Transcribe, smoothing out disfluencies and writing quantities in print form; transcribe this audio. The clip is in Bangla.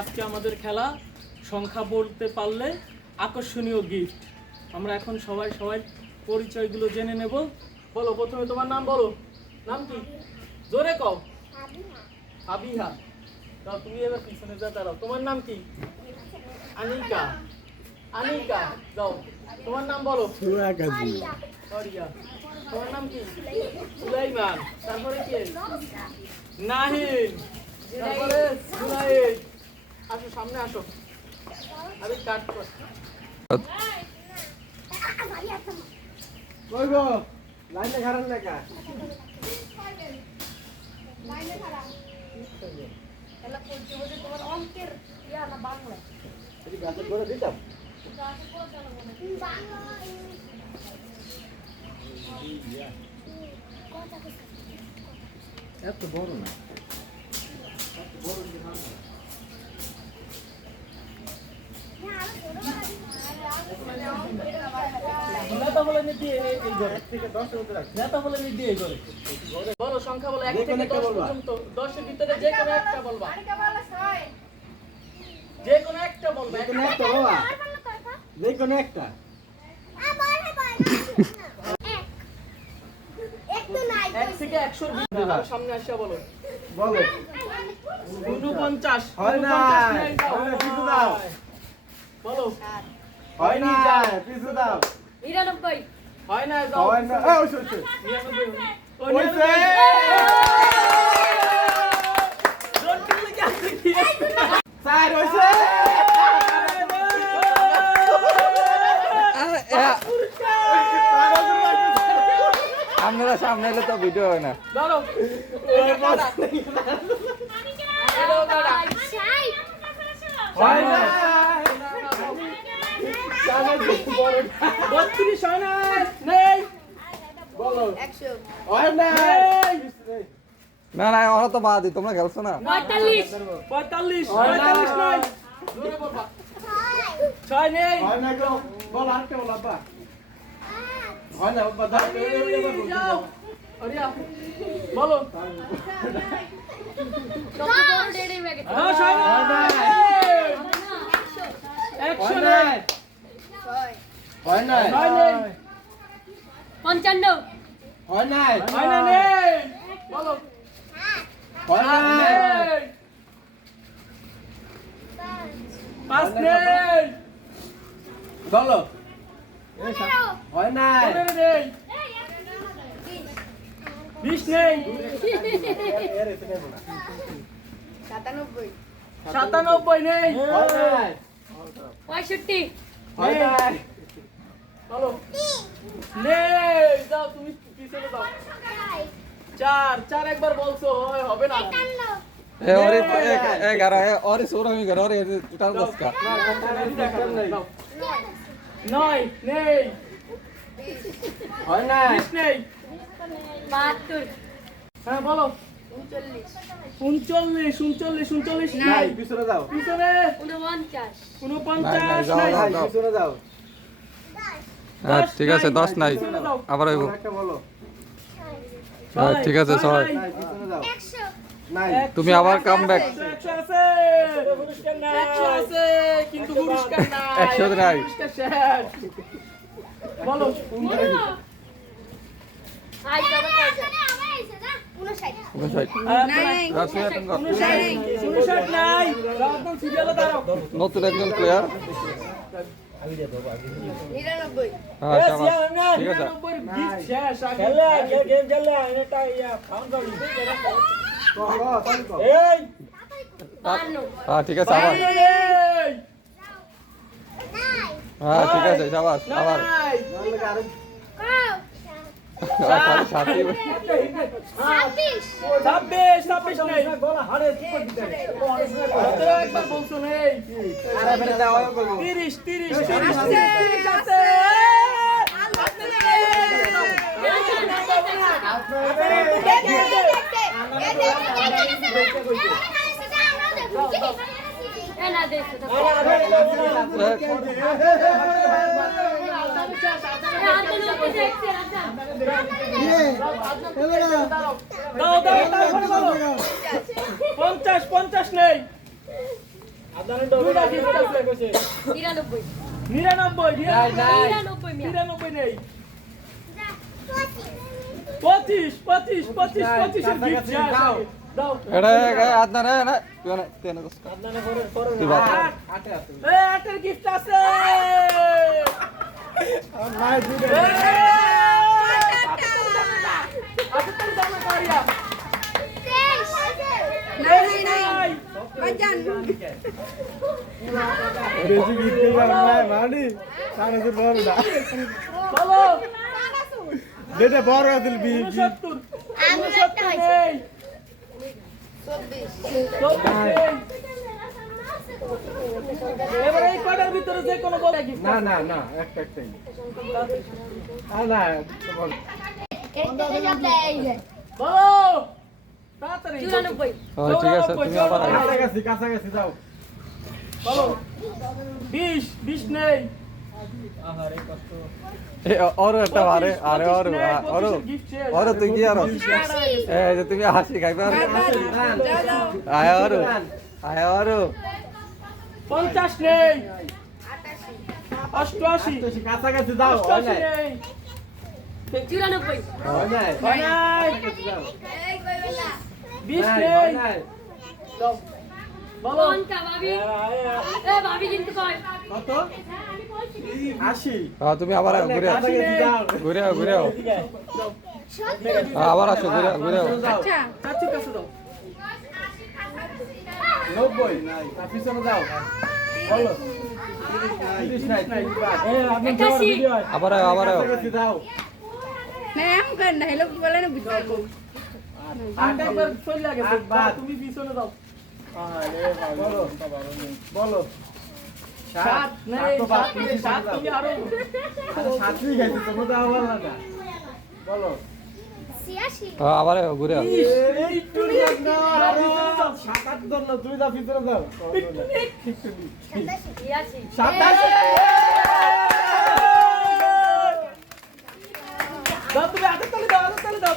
আজকে আমাদের খেলা সংখ্যা বলতে পারলে আকর্ষণীয় গিফট। আমরা এখন সবাই পরিচয়গুলো জেনে নেব। বলো, প্রথমে তোমার নাম বলো। নাম কি? জোরে কও। আবিহা। দাও, তুমি এবার পিছনে যা দাঁড়াও। তোমার নাম কি? আনিকা। আনিকা, দাও তোমার নাম বলো। সরিয়া। তোমার নাম কি? সুলাইমান। তারপরে কি? নাহিদ। তারপরে সুলাইদ। আসো, সামনে আসো। আমি কাট কর। কই গো লাইনে খারাপ লেখা লাইনে খারাপ এলা করতে বলে তোমার অঙ্কের ইয়া না বাংলা এই গাছে করে দিতাম গাছে করে জানো না বাংলা এত বড় না নেতা বলে নি দিয়ে এই ঘরে। 1 থেকে 10 এর মধ্যে রাখ নেতা বলে নি দিয়ে এই ঘরে। বলো, সংখ্যা বলো 1 যে থেকে কোনো একটা 10 বলবা। পর্যন্ত। 10 এর ভিতরে যে কোনো একটা বলবা। আরেকটা বলা ছয় যে কোনো একটা বলবা। যে কোনো একটা বাবা যে কোনো একটা একটু নাই 1 থেকে 100 এর ভিতরে। আর সামনে আসিয়া বলো। বলো 49। হয় না, 49 নাই, দাও। হয় না, পিছু দাও। বলো। হয় না পিছু দাও 99 হয় না, দাও। হয় না এই ওই 99 ওইছে জোর দিলে কি আছে কি? স্যার ওইছে আপনারা সামনে এলে তো ভিডিও হয় না। ধরো। এটাও দাঁড়া। হয় না 32 হয় না? নেই। বলো 100 হয় না নেই। না না ওরা তো বাদই, তোমরা খেলছো না। 45 45 হয় না। 45 নাই। জোরে বলবা। 6 নেই। হয় না গো বল আরেকটা বল আব্বা হয় না আব্বা দাও যাও। আরিয়া বলো। কত বড় ডেড়ে ব্যাগে হ্যাঁ, ছয় নাই। হয় না 100 হয় নাই। না হয় না ছয় নেই। 55 হয় না হয় না, নেই। বলো। হয় না নেই। 5 নেই। বলো হয় না 15 নেই। 20 নেই। 97 নেই। হয় না 65 হয় না বলো। নেই। যাও, তুমি পিছনে যাও। 4 একবার বলছো, হবে না। এ ওরে 11 এ ওরে 16 আমি ঘর ওরে টোটাল 10 কা। যাও। 9 নেই। হয় না 20 নেই। 72 হ্যাঁ, বলো। 39 নাই পিছনে যাও পিছনে 49 49 যাও, নাই। যাও। নাই পিছনে যাও হ্যাঁ ঠিক আছে 10 নাই। পিছনে যাও। আবার হইব। বলো একটা বলো হ্যাঁ ঠিক আছে 6। নাই। নাই পিছনে যাও নাই তুমি আবার কামব্যাক। 100 আছে। 100 আছে, কিন্তু পুরস্কার নাই। 100 নাই। পুরস্কার শেষ। বলো। আই তবে কয় 59 নাই রাশিয়া তুমি 59 নাই। যাও, একদম সিরিয়ালে দাঁড়াও। নতুন একজন প্লেয়ার। 99 হ্যাঁ শাবাশ ঠিক আছে। 99 gift শেষ। আগে এই 52 হ্যাঁ ঠিক আছে আবার। এই হ্যাঁ ঠিক আছে শাবাশ আবার। নাই। খালি সাথী। 26 নেই। হাতেও একবার বলছো নেই। 30 আছে। না দেখো দাও 50 নেই। দুইটা gift আছে। 99 99 নাই, নাই। 99 মিয়া 99 নেই 25 25 25 25 এর gift কাছাকাছি দাও। দাও এটা আদনা রে না তুই না তুই না তুই বাদ আটে আছে এই আটের gift আছে নাই দুটো বেশি বিক্রি করে নাই মানি সারা দিন বড় না যেটা বড় দিল বি এবার এই কটার ভিতরে যে কোনো বড় gift না না না একটা একটাই না বল বলো তাড়াতাড়ি 94 ঠিক আছে তুমি আবার আগে। কাছাকাছি কাছাকাছি যাও বলো 20 20 নেই এ ওর একটা আরে আরে ওর ওর তুই কি আর এ যে তুমি হাসি খাইবে আর আয় ওর আয় ওর 50 নেই 88 কাছাকাছি যাও হয় 88 নাই নেই 94 হয় নাই হয় নাই যাও 20 নাই, নেই হয় নাই দাও বলো কোনটা ভাবি এ ভাবি কিন্তু কয় কত 80 তুমি আবার ঘুরে কাছাকাছি যাও ঘুরে ঘুরে আবার আসো ঘুরে ঘুরে আচ্ছা চাচির কাছে দাও 90 নাই পিছনে যাও বলো 30 নাই আপনি যাও 81 ভিডিও আবার আবার কাছাকাছি যাও ম্যাম কেন না হেলো বলে না বুঝতে আটে একবার চলে লাগে আট বাদ। তুমি পিছনে দাও বলো বলো 7 নেই 7 তুমি আরো সাতই খাইছে তুমি তো আবার না বলো আবার ঘুরে একটু সাত আট জন না তুই যা ভিতরে যাও ইয়াছি 27 দাও তুমি হাতে তালি দাও হাতে তালি দাও